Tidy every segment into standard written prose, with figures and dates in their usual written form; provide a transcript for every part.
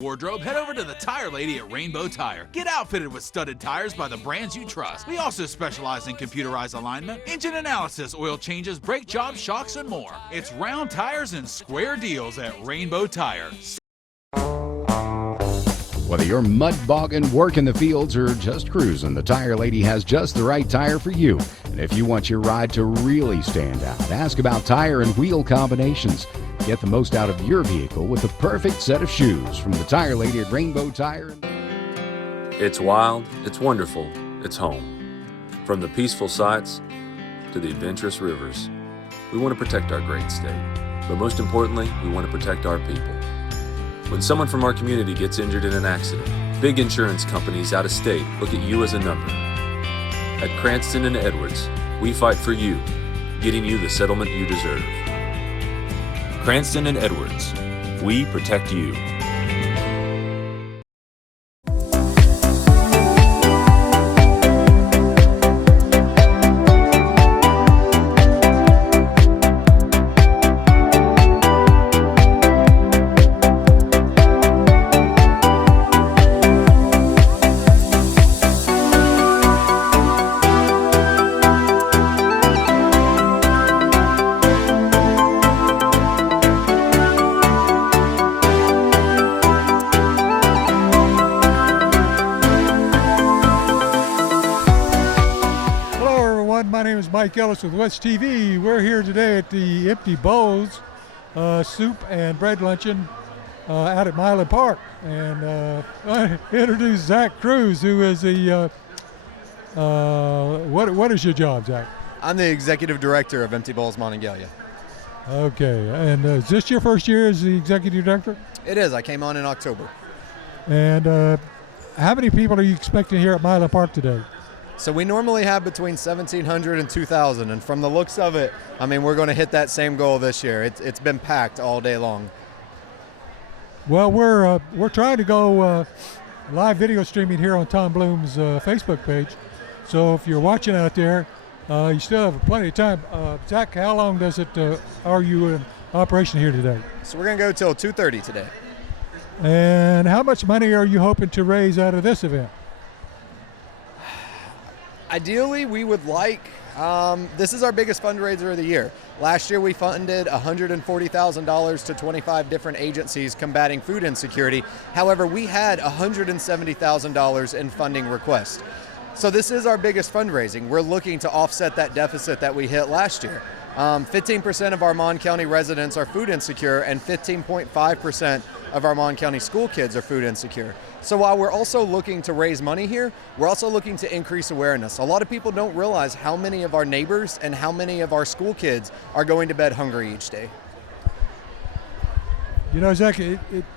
Wardrobe, head over to the Tire Lady at Rainbow Tire. Get outfitted with studded tires by the brands you trust. We also specialize in computerized alignment, engine analysis, oil changes, brake jobs, shocks, and more. It's round tires and square deals at Rainbow Tire. Whether you're mud bogging, working the fields, or just cruising, the Tire Lady has just the right tire for you. And if you want your ride to really stand out, ask about tire and wheel combinations. Get the most out of your vehicle with the perfect set of shoes from the Tire Lady at Rainbow Tire. It's wild, it's wonderful, it's home. From the peaceful sights to the adventurous rivers, we want to protect our great state. But most importantly, we want to protect our people. When someone from our community gets injured in an accident, big insurance companies out of state look at you as a number. At Cranston Edwards, we fight for you, getting you the settlement you deserve. Cranston Edwards, we protect you. My name is Mike Ellis with West TV. We're here today at the Empty Bowls Soup and Bread Luncheon out at Milan Park. And I introduce Zach Cruz, who is the, what is your job, Zach? I'm the Executive Director of Empty Bowls Monongalia. Okay, and is this your first year as the Executive Director? It is. I came on in October. And how many people are you expecting here at Milan Park today? So we normally have between 1,700 and 2,000, and from the looks of it, I mean, we're going to hit that same goal this year. It's been packed all day long. Well, we're trying to go live video streaming here on Tom Bloom's Facebook page. So if you're watching out there, you still have plenty of time. Zach, how long does it are you in operation here today? So we're going to go till 2:30 today. And how much money are you hoping to raise out of this event? Ideally, we would like, this is our biggest fundraiser of the year. Last year we funded $140,000 to 25 different agencies combating food insecurity. However, we had $170,000 in funding requests. So this is our biggest fundraising. We're looking to offset that deficit that we hit last year. 15% of our Mon County residents are food insecure, and 15.5% of our Mon County school kids are food insecure. So while we're also looking to raise money here, we're also looking to increase awareness. A lot of people don't realize how many of our neighbors and how many of our school kids are going to bed hungry each day. You know, Zach,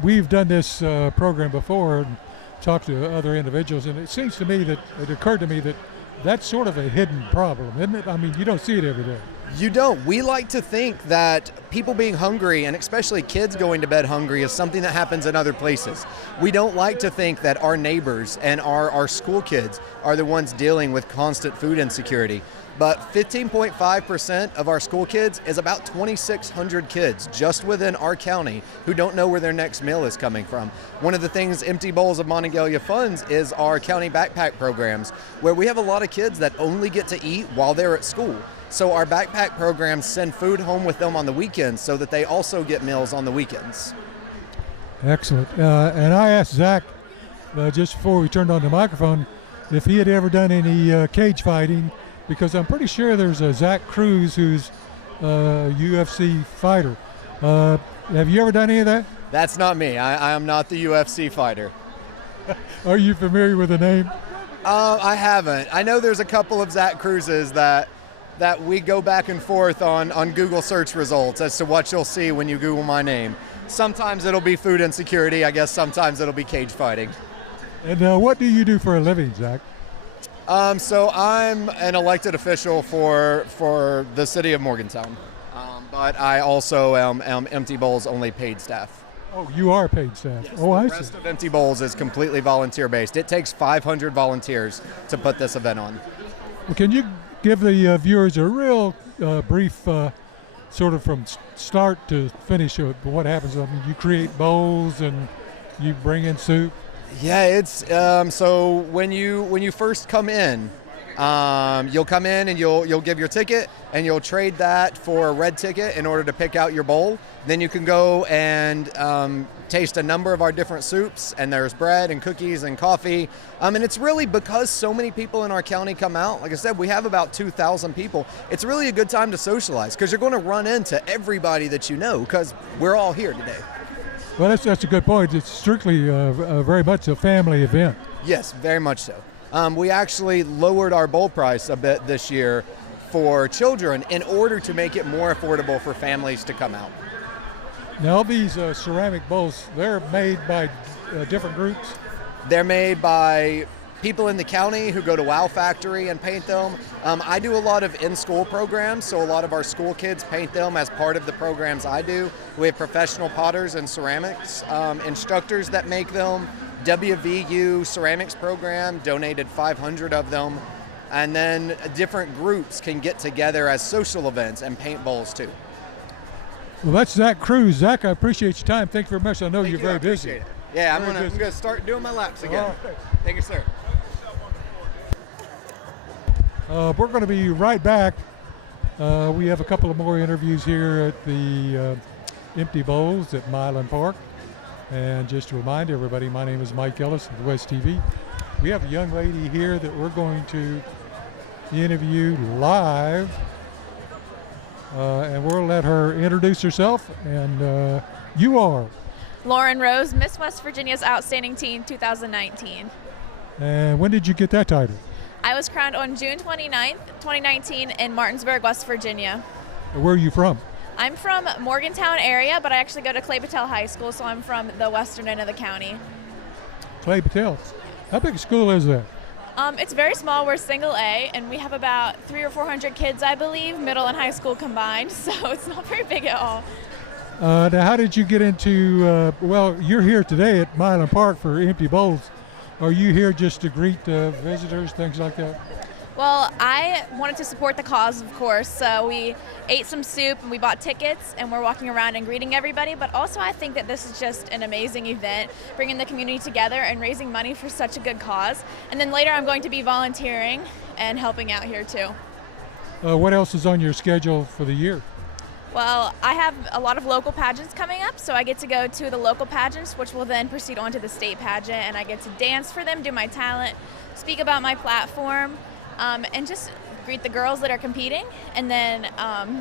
we've done this program before and talked to other individuals, and it seems to me that it occurred to me that that's sort of a hidden problem, isn't it? I mean, you don't see it every day. You don't. We like to think that people being hungry, and especially kids going to bed hungry, is something that happens in other places. We don't like to think that our neighbors and our school kids are the ones dealing with constant food insecurity. But 15.5% of our school kids is about 2,600 kids just within our county who don't know where their next meal is coming from. One of the things Empty Bowls of Monongalia funds is our county backpack programs, where we have a lot of kids that only get to eat while they're at school. So our backpack programs send food home with them on the weekends so that they also get meals on the weekends. Excellent. And I asked Zach just before we turned on the microphone if he had ever done any cage fighting, because I'm pretty sure there's a Zach Cruz who's a UFC fighter. Have you ever done any of that? That's not me. I am not the UFC fighter. Are you familiar with the name? I haven't. I know there's a couple of Zach Cruzes that we go back and forth on Google search results as to what you'll see when you Google my name. Sometimes it'll be food insecurity. I guess sometimes it'll be cage fighting. And what do you do for a living, Zach? So I'm an elected official for the city of Morgantown, but I also am Empty Bowls' only paid staff. Oh, you are paid staff. Yes, oh, I see. The rest of Empty Bowls is completely volunteer-based. It takes 500 volunteers to put this event on. Well, can you give the viewers a real brief sort of from start to finish of what happens? I mean, you create bowls and You bring in soup? Yeah, it's so when you first come in, you'll come in and you'll give your ticket and you'll trade that for a red ticket in order to pick out your bowl. Then you can go and taste a number of our different soups, and there's bread and cookies and coffee. And it's really because so many people in our county come out. Like I said, we have about 2,000 people. It's really a good time to socialize because you're going to run into everybody that you know because we're all here today. Well, that's a good point. It's strictly very much a family event. Yes, very much so. We actually lowered our bowl price a bit this year for children in order to make it more affordable for families to come out. Now, all these ceramic bowls, they're made by different groups? They're made by people in the county who go to Wow Factory and paint them. I do a lot of in-school programs, so a lot of our school kids paint them as part of the programs I do. We have professional potters and ceramics instructors that make them. WVU ceramics program donated 500 of them, and then different groups can get together as social events and paint bowls too. Well, that's Zach Cruz. Zach, I appreciate your time. Thank you very much. I know you're very busy. It. Yeah, I'm Very busy. gonna start doing my laps again. Right. Thank you, sir. We're going to be right back. We have a couple of more interviews here at the Empty Bowls at Milan Park. And just to remind everybody, my name is Mike Ellis of West TV. We have a young lady here that we're going to interview live. And we'll let her introduce herself. And you are? Lauren Rose, Miss West Virginia's Outstanding Teen 2019. And when did you get that title? I was crowned on June 29th, 2019 in Martinsburg, West Virginia. Where are you from? I'm from Morgantown area, but I actually go to Clay Patel High School, so I'm from the western end of the county. Clay Patel. How big a school is that? It's very small. We're single A, and we have about 300 or 400 kids, I believe, middle and high school combined, so it's not very big at all. Now, how did you get into, well, you're here today at Milan Park for Empty Bowls. Are you here just to greet visitors, things like that? Well, I wanted to support the cause, of course, so we ate some soup and we bought tickets and we're walking around and greeting everybody, but also I think that this is just an amazing event, bringing the community together and raising money for such a good cause. And then later I'm going to be volunteering and helping out here too. What else is on your schedule for the year? Well, I have a lot of local pageants coming up, so I get to go to the local pageants, which will then proceed on to the state pageant, and I get to dance for them, do my talent, speak about my platform, and just greet the girls that are competing. And then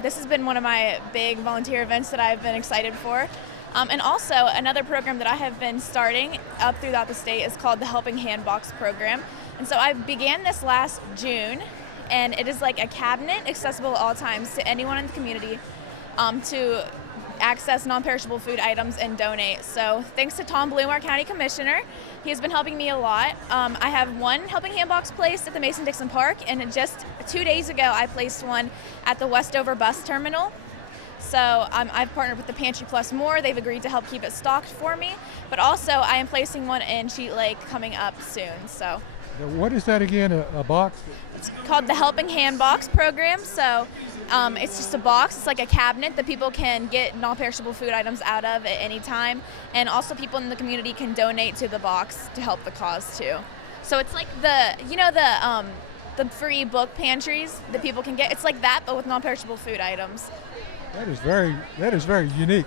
this has been one of my big volunteer events that I've been excited for. And also another program that I have been starting up throughout the state is called the Helping Hand Box program. And so I began this last June, and it is like a cabinet accessible at all times to anyone in the community to access non-perishable food items and donate. So thanks to Tom Bloom, our county commissioner, he has been helping me a lot. I have one Helping Hand Box placed at the Mason-Dixon Park, and just 2 days ago I placed one at the Westover bus terminal. So I've partnered with the Pantry Plus More. They've agreed to help keep it stocked for me. But also I am placing one in Cheat Lake coming up soon. So What is that again, a box? it's called the Helping Hand Box program. So it's just a box. It's like a cabinet that people can get non-perishable food items out of at any time. And also people in the community can donate to the box to help the cause too. So it's like the free book pantries that people can get. It's like that, but with non-perishable food items. That is very unique.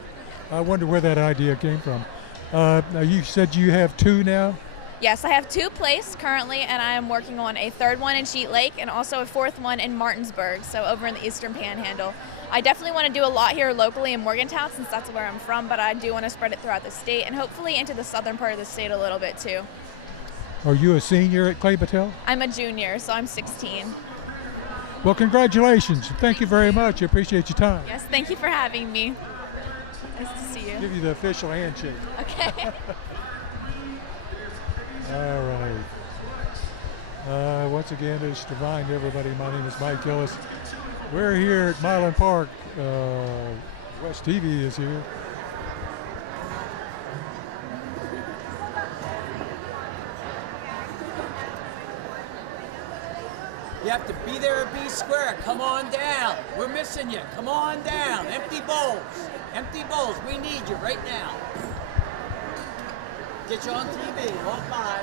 I wonder where that idea came from. Now you said you have two now? Yes, I have 2 placed currently, and I am working on a 3rd one in Cheat Lake and also a 4th one in Martinsburg, so over in the Eastern Panhandle. I definitely want to do a lot here locally in Morgantown since that's where I'm from, but I do want to spread it throughout the state and hopefully into the southern part of the state a little bit too. Are you a senior at Clay Patel? I'm a junior, so I'm 16. Well, congratulations. Thank you very much. I appreciate your time. Yes, thank you for having me. Nice to see you. Give you the official handshake. Okay. All right. Once again, just to remind everybody, my name is Mike Ellis. We're here at Milan Park. West TV is here. You have to be there or be square. Come on down. We're missing you. Come on down. Empty bowls. Empty bowls. We need you right now. Get you on TV. 1-5.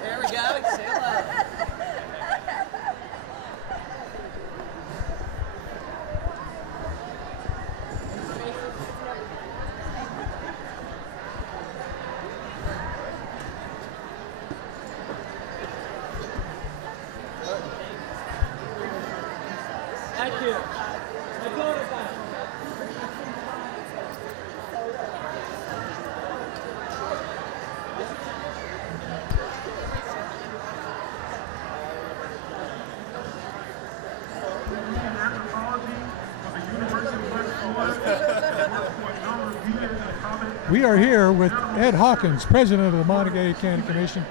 There we go. Say hello. Thank you. We are here with Ed Hawkins, president of the Monongalia County Commission.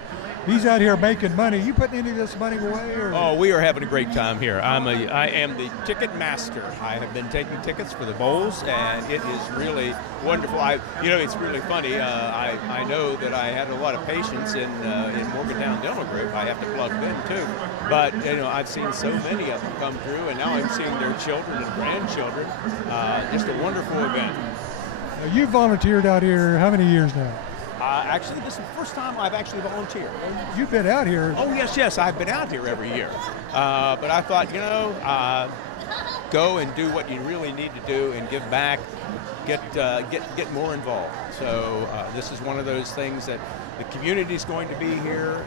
He's out here making money. You putting any of this money away? Or? Oh, we are having a great time here. I am the ticket master. I have been taking tickets for the bowls, and it is really wonderful. It's really funny. I know that I had a lot of patients in Morgantown Dental Group. I have to plug them too. But I've seen so many of them come through, and now I'm seeing their children and grandchildren. Just a wonderful event. You volunteered out here how many years now? Actually, this is the first time I've actually volunteered. You've been out here. Oh, yes, I've been out here every year. But I thought, go and do what you really need to do and give back, get more involved. So this is one of those things that the community's going to be here,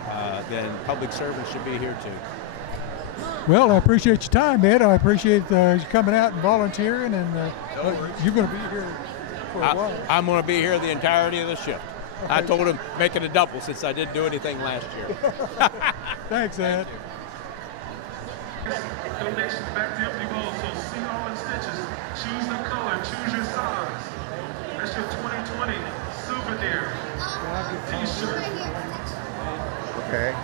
then public servants should be here too. Well, I appreciate your time, Ed. I appreciate you coming out and volunteering, and you're going to be here for a while. I'm going to be here the entirety of the shift. Okay. I told him make it a double since I didn't do anything last year. Thanks, Ed. Donations back to Empty Bowls, so see all the stitches. Choose the color, choose your size. That's your 2020 souvenir t-shirt. Okay.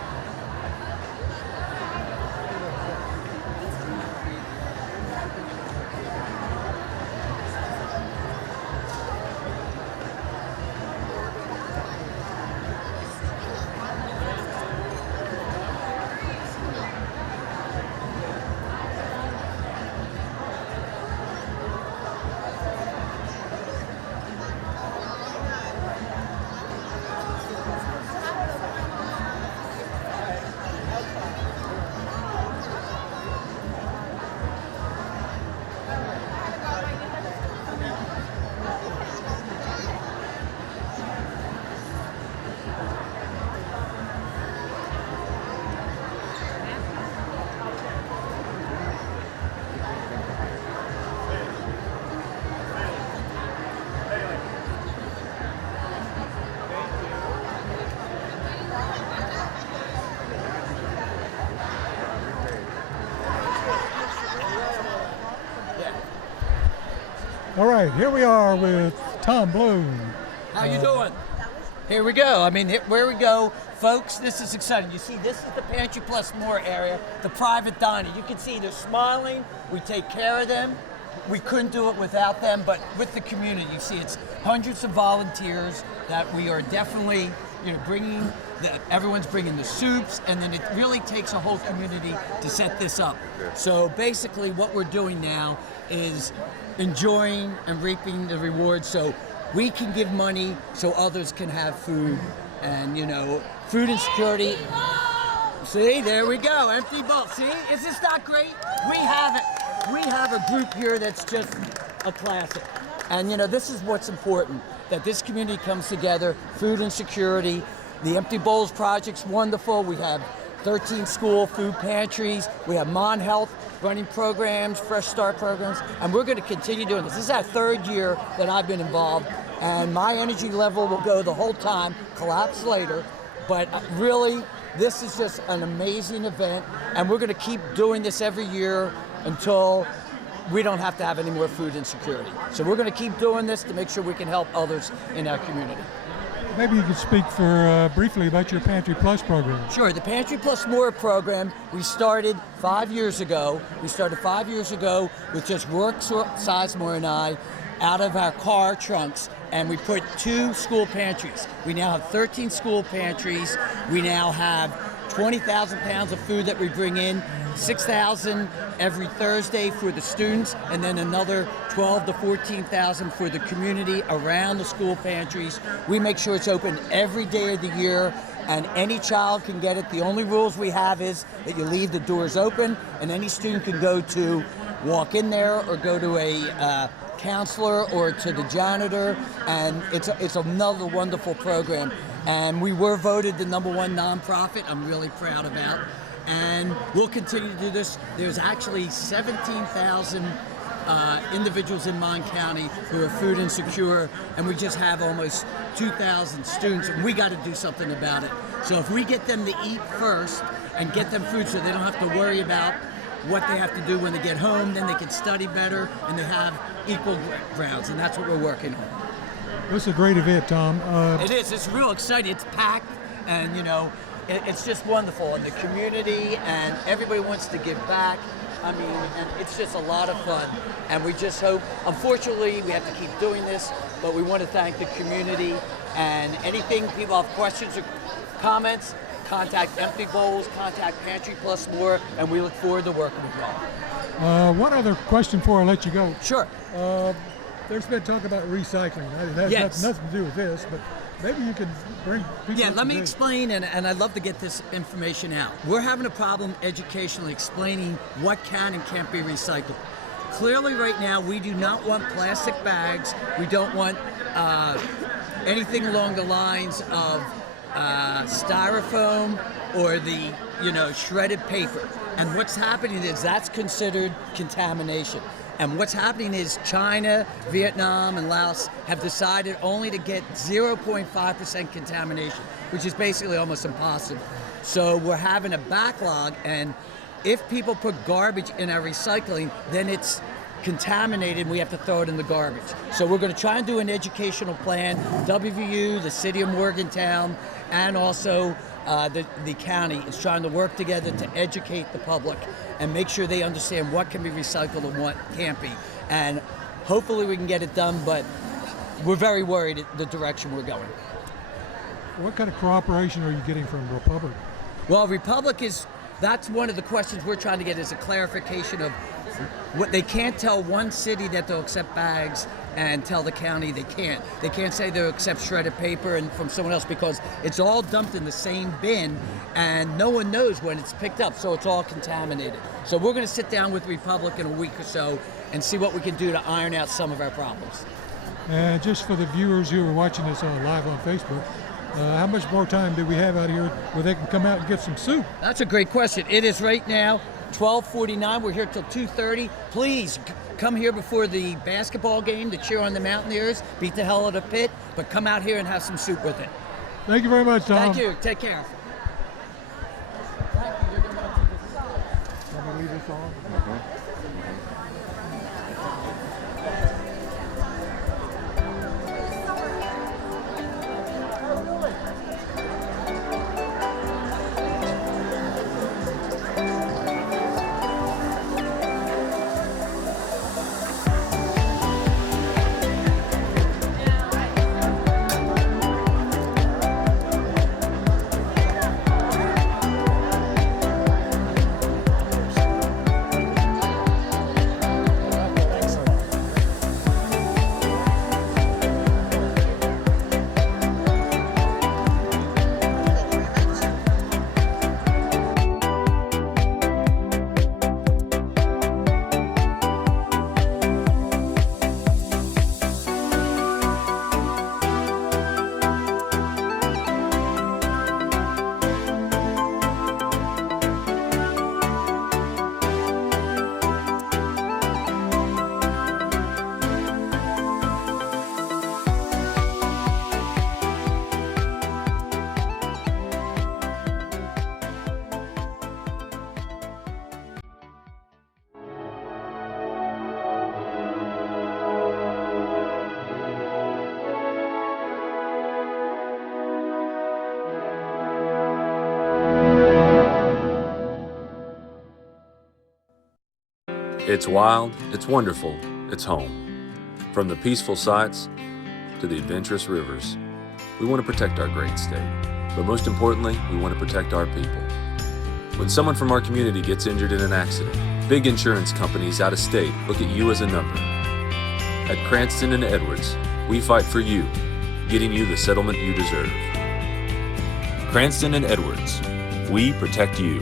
All right, here we are with Tom Bloom. How you doing? Here we go. Where we go, folks, this is exciting. You see, this is the Pantry Plus More area, the private dining. You can see they're smiling. We take care of them. We couldn't do it without them, but with the community. You see, it's hundreds of volunteers that we are definitely bringing. Everyone's bringing the soups, and then it really takes a whole community to set this up. So basically what we're doing now is enjoying and reaping the rewards so we can give money so others can have food. And food insecurity. See, there we go, empty bowl. See, is this not great? We have it. We have a group here that's just a classic. And this is what's important, that this community comes together, food insecurity. The Empty Bowls Project's wonderful. We have 13 school food pantries. We have Mon Health running programs, Fresh Start programs, and we're going to continue doing this. This is our third year that I've been involved, and my energy level will go the whole time, collapse later, but really, this is just an amazing event, and we're going to keep doing this every year until we don't have to have any more food insecurity. So we're going to keep doing this to make sure we can help others in our community. Maybe you could speak briefly about your Pantry Plus program. Sure. The Pantry Plus More program, we started 5 years ago. We started 5 years ago with just Rourke Sizemore and I out of our car trunks, and we put 2 school pantries. We now have 13 school pantries. We now have 20,000 pounds of food that we bring in, 6,000 every Thursday for the students, and then another 12 to 14,000 for the community around the school pantries. We make sure it's open every day of the year, and any child can get it. The only rules we have is that you leave the doors open, and any student can walk in there or go to a counselor or to the janitor, and it's another wonderful program. And we were voted the #1 nonprofit. I'm really proud about. And we'll continue to do this. There's actually 17,000 individuals in Mon County who are food insecure, and we just have almost 2,000 students, and we got to do something about it. So if we get them to eat first and get them food so they don't have to worry about what they have to do when they get home, then they can study better and they have equal grounds, and that's what we're working on. This is a great event, Tom. It is. It's real exciting. It's packed, and it's just wonderful. And the community and everybody wants to give back. I mean, and it's just a lot of fun. And we just hope, unfortunately, we have to keep doing this, but we want to thank the community. And anything people have questions or comments, contact Empty Bowls, contact Pantry Plus More, and we look forward to working with y'all. One other question before I let you go. Sure. There's been talk about recycling. That has nothing to do with this, but maybe you could bring people. Yeah, let me explain, and I'd love to get this information out. We're having a problem educationally explaining what can and can't be recycled. Clearly right now, we do not want plastic bags. We don't want anything along the lines of styrofoam or the shredded paper. And what's happening is that's considered contamination. And what's happening is China, Vietnam, and Laos have decided only to get 0.5% contamination, which is basically almost impossible. So we're having a backlog, and if people put garbage in our recycling, then it's contaminated and we have to throw it in the garbage. So we're going to try and do an educational plan. WVU, the city of Morgantown, and also the county is trying to work together to educate the public and make sure they understand what can be recycled and what can't be. And hopefully we can get it done, but we're very worried at the direction we're going. What kind of cooperation are you getting from Republic? Well, Republic that's one of the questions we're trying to get, is a clarification of what they can't tell one city that they'll accept bags and tell the county they can't. They can't say they'll accept shredded paper and from someone else because it's all dumped in the same bin and no one knows when it's picked up, so it's all contaminated. So we're going to sit down with Republic in a week or so and see what we can do to iron out some of our problems. And just for the viewers who are watching this live on Facebook, how much more time do we have out here where they can come out and get some soup? That's a great question. It is right now 12:49. We're here till 2:30. Please come here before the basketball game to cheer on the Mountaineers, beat the hell out of Pitt, but come out here and have some soup with it. Thank you very much, Tom. Thank you. Take care. Let me leave this on. It's wild, it's wonderful, it's home. From the peaceful sights to the adventurous rivers, we want to protect our great state. But most importantly, we want to protect our people. When someone from our community gets injured in an accident, big insurance companies out of state look at you as a number. At Cranston and Edwards, we fight for you, getting you the settlement you deserve. Cranston and Edwards, we protect you.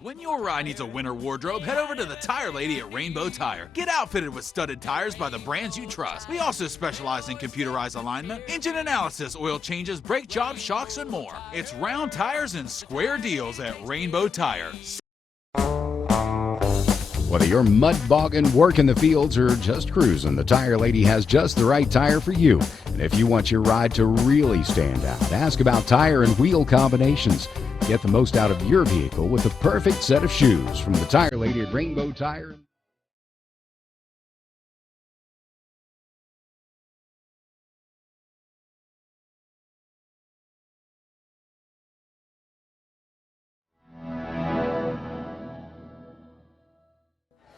When your ride needs a winter wardrobe, head over to the Tire Lady at Rainbow Tire. Get outfitted with studded tires by the brands you trust. We also specialize in computerized alignment, engine analysis, oil changes, brake jobs, shocks, and more. It's round tires and square deals at Rainbow Tire. Whether you're mud bogging, working the fields, or just cruising, the Tire Lady has just the right tire for you. And if you want your ride to really stand out, ask about tire and wheel combinations. Get the most out of your vehicle with the perfect set of shoes from the Tire Lady at Rainbow Tire.